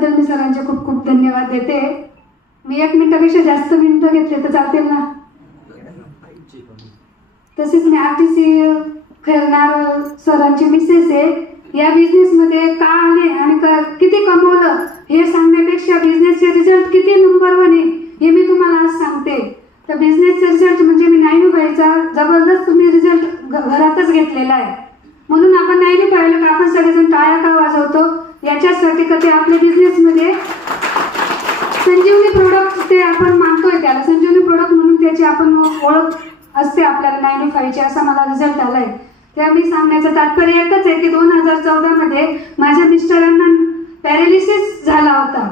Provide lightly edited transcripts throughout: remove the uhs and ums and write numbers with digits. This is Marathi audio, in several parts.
त्याबद्दल मी सरांचे खूप खूप धन्यवाद देते. मी 1 मिनिटापेक्षा जास्त मिनिटं घेतले तर चालतील ना? तसेच मी RTC खैरनार सरांची मिसेस आहे. या बिझनेसमध्ये का आले आणि किती कमवलं हे सांगण्यापेक्षा बिझनेसचे रिझल्ट किती नंबर 1 आहे हे मी तुम्हाला आज सांगते. तर बिझनेसचा रिझल्ट म्हणजे मी 905चा जबरदस्त मी रिझल्ट घरातच घेतलेला आहे. म्हणून आपण 905ला का आपण सगळेजण टाळ्या का वाजवतो? याच्यासाठी का ते आपल्या बिझनेसमध्ये संजीवनी प्रोडक्ट ते आपण मानतोय, त्याला संजीवनी प्रोडक्ट म्हणून त्याची आपण ओळख असते आपल्याला 905ची. असा मला रिझल्ट आलाय. त्या मी सांगण्याचं तात्पर्य एकच आहे की 2014 मध्ये माझ्या मिस्टरांना पॅरालिसिस झाला होता.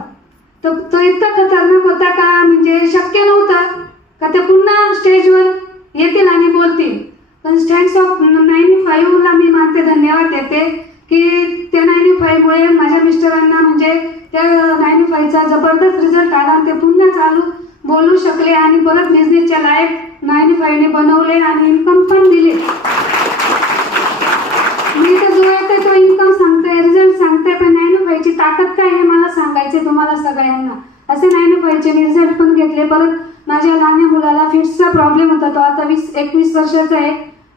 तर तो इतका खतरनाक होता का म्हणजे शक्य नव्हतं का ते पुन्हा स्टेजवर येतील आणि बोलतील. पण स्टँड्स ऑफ 905ला मी मानते, धन्यवाद देते की त्या 905मुळे माझ्या मिस्टरांना म्हणजे त्या 905चा जबरदस्त रिझल्ट आला. ते पुन्हा चालू बोलू शकले आणि परत बिझनेसच्या लायक 905ने बनवले आणि इन्कम पण दिले. मी तर जो येते तो इन्कम सांगते, रिझल्ट सांगते, पण 905ची ताकद काय हे मला सांगायचे तुम्हाला सगळ्यांना. असे 905चे रिझल्ट पण घेतले. परत माझ्या लहान मुलाला फिट्सचा प्रॉब्लेम होता. तो आता 21 वर्षाचा आहे,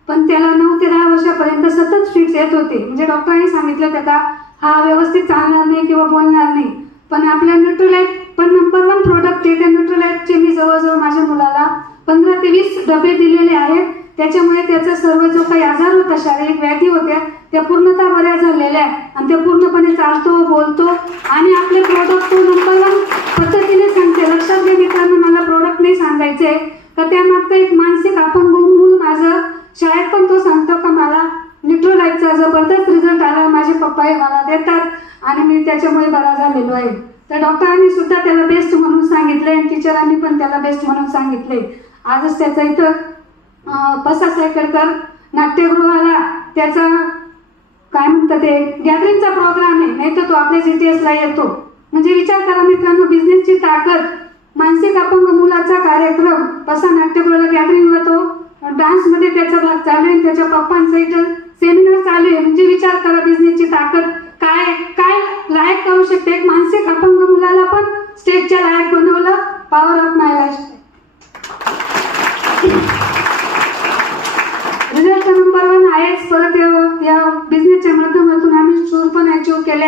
पण त्याला 9 ते 10 वर्षापर्यंत सतत फिट्स येत होते. म्हणजे डॉक्टरांनी सांगितलं होतं का हा व्यवस्थित चालणार नाही किंवा बोलणार नाही. पण आपल्या न्यूट्रोलाइट पण नंबर 1 प्रोडक्ट आहे. त्या न्यूट्रोलाइटचे मी जवळजवळ माझ्या मुलाला 15 ते 20 डबे दिलेले आहेत. त्याच्यामुळे त्याचा सर्व जो काही आजार होता, शारीरिक व्याधी होत्या, त्या पूर्णतः बऱ्या झालेल्या आहेत आणि ते पूर्णपणे चालतो, बोलतो आणि आपले प्रोडक्ट तो नंबर 1 पद्धतीने सांगते. लक्षात घ्या मित्रांनो, मला प्रोडक्ट नाही सांगायचे का त्यामागचं एक मानसिक अपंग मूल माझं शाळेत पण तो सांगतो का मला न्यूट्रोलाइटचा जबरदस्त रिझल्ट आला, माझे पप्पा हे मला देतात आणि मी त्याच्यामुळे बरा झालेलो आहे. तर डॉक्टरांनी सुद्धा त्याला बेस्ट म्हणून सांगितले आणि टीचरांनी पण त्याला बेस्ट म्हणून सांगितले. आजच त्याचा इथं पसा सायकडकर नाट्यगृहाला त्याचा काय म्हणतात ते गॅदरिंगचा प्रोग्राम आहे, नाही तर तो आपल्या CTSला येतो. म्हणजे विचार करा मित्रांनो, बिझनेसची ताकद. मानसिक अपंग मुलाचा कार्यक्रम पसा नाट्यगृहाला गॅदरिंगला तो डान्समध्ये त्याचा भाग चालू आहे, त्याच्या पप्पांचं इथं सेमिनार चालू आहे. म्हणजे विचार करा बिझनेसची ताकद काय काय लायक करू शकते. एक मानसिक अपंग मुलाला पण स्टेजच्या लायक बनवलं. Power of my life. Result number 1 आहेच. परत या बिझनेसच्या माध्यमातून आम्ही शूर पण अचीव्ह केले.